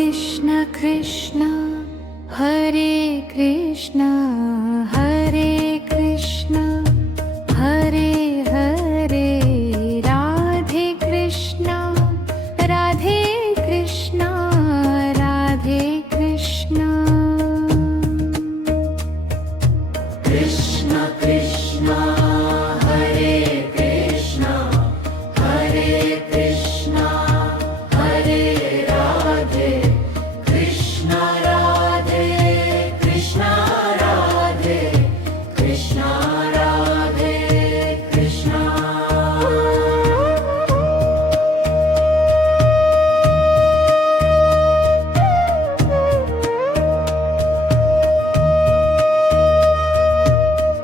Krishna Krishna Hare Krishna Hare Krishna Hare Hare Radhe Krishna Radhe Krishna Radhe Krishna Krishna Krishna Hare Krishna Hare Krishna Hare Radhe Krishna Radhe Krishna Radhe Krishna Radhe Krishna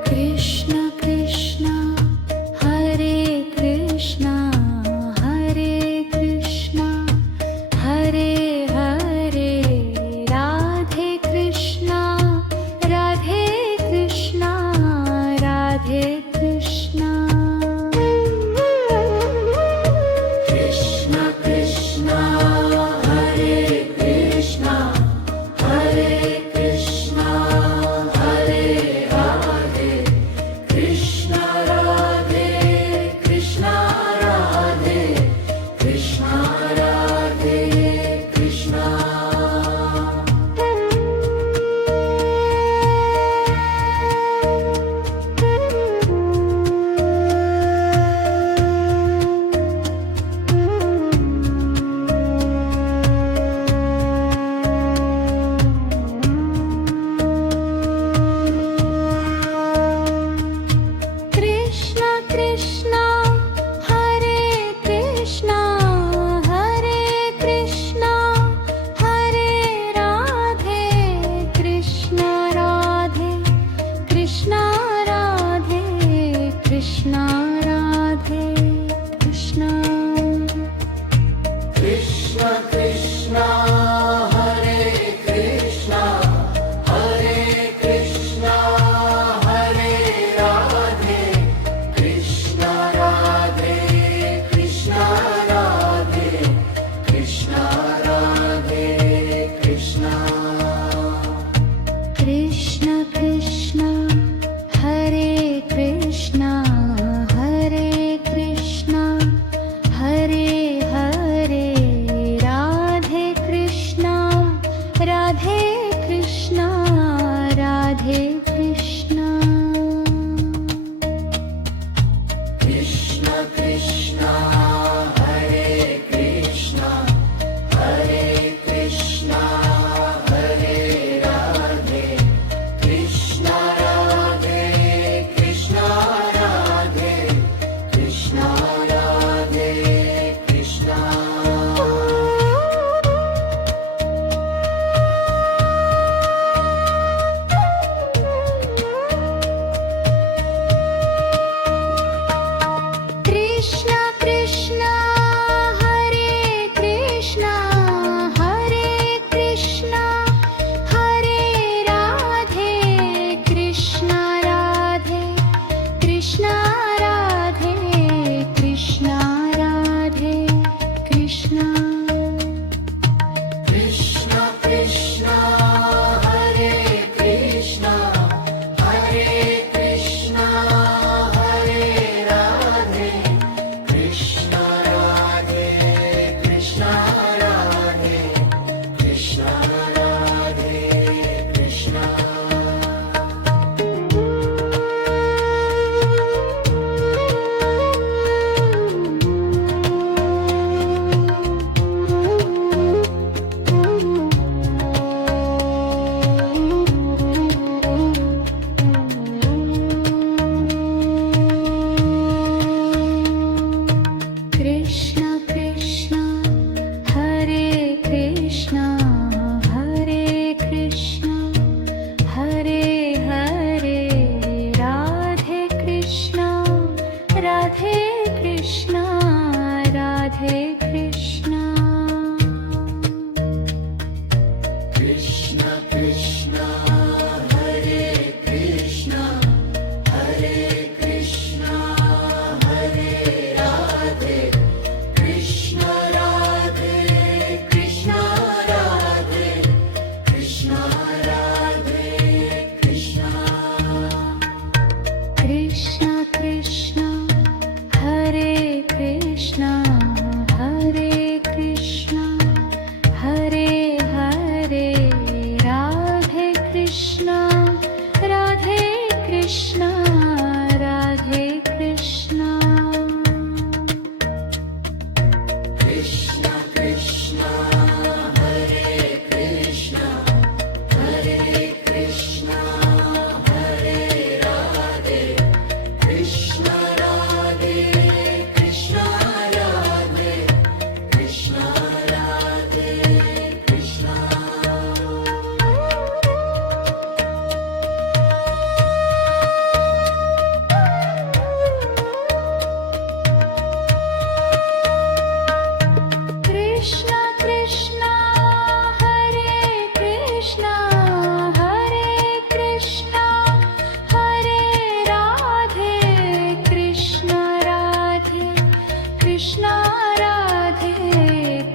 Krishna Krishna Hare Krishna Hare Krishna Hare Hare Radhe Krishna Radhe Krishna Radhe Krishna Krishna Krishna Hare Krishna Hare Krishna Hare Radhe Krishna Radhe Krishna Radhe Krishna Radhe Krishna Krishna Krishna Hare Krishna Hare Krishna Hare Radhe Krishna Radhe Krishna Radhe Krishna Radhe Krishna Krishna Krishna Hare Krishna Hare Krishna Hare Radhe Krishna Radhe Krishna Radhe Krishna Radhe Krishna Krishna Krishna Hare Krishna Hare Krishna Hare Hare Radhe Krishna Radhe Krishna Radhe Krishna Krishna Krishna Hare Krishna Hare Krishna Hare Radhe Krishna Radhe Krishna Radhe Krishna Radhe Krishna Krishna Krishna Hare Krishna Hare Krishna Hare Radhe Krishna Radhe Krishna Radhe Krishna Radhe Krishna Krishna Krishna Hare Krishna Hare Krishna Hare Radhe Krishna Radhe Krishna Radhe Krishna Radhe Krishna Krishna Krishna Hare Krishna Hare Krishna Hare Hare Radhe Krishna Radhe Krishna Radhe Krishna Krishna Krishna Hare Krishna Hare Krishna Hare Radhe Krishna Radhe Krishna Radhe Krishna, Hare Krishna, Hare Krishna, Hare Hare, Radhe Krishna, Radhe Krishna, Radhe Krishna. Krishna Krishna Hare Krishna, Hare Krishna, Hare Radhe, Krishna Radhe, Krishna Radhe, Krishna Radhe, Krishna. Krishna Krishna Hare Krishna, Hare Krishna, Hare Radhe, Krishna Radhe, Krishna Radhe,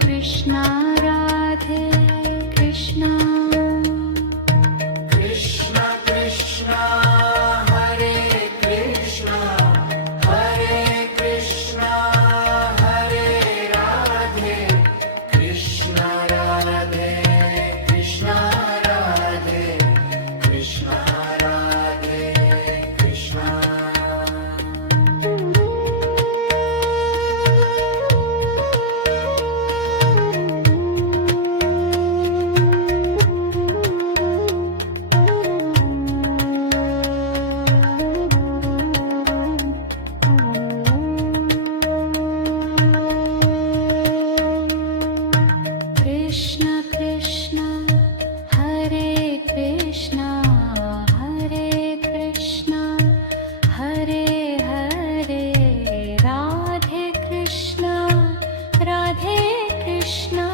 Krishna Radhe, Krishna. Krishna Krishna Hare Krishna, Hare Krishna, Hare Radhe, Krishna Radhe, Krishna Radhe, Krishna Radhe, Krishna. Krishna Krishna Hare Krishna, Hare Krishna, Hare Hare, Radhe Krishna, Radhe Krishna,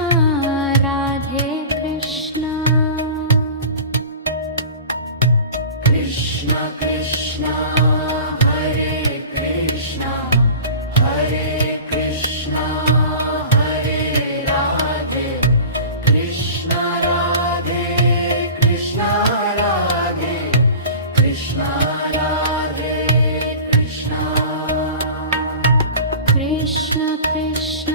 Radhe Krishna. Krishna Krishna Hare Krishna, Hare Krishna, Hare Radhe, Krishna Radhe, Krishna Radhe, Krishna Radhe, Krishna. Krishna Krishna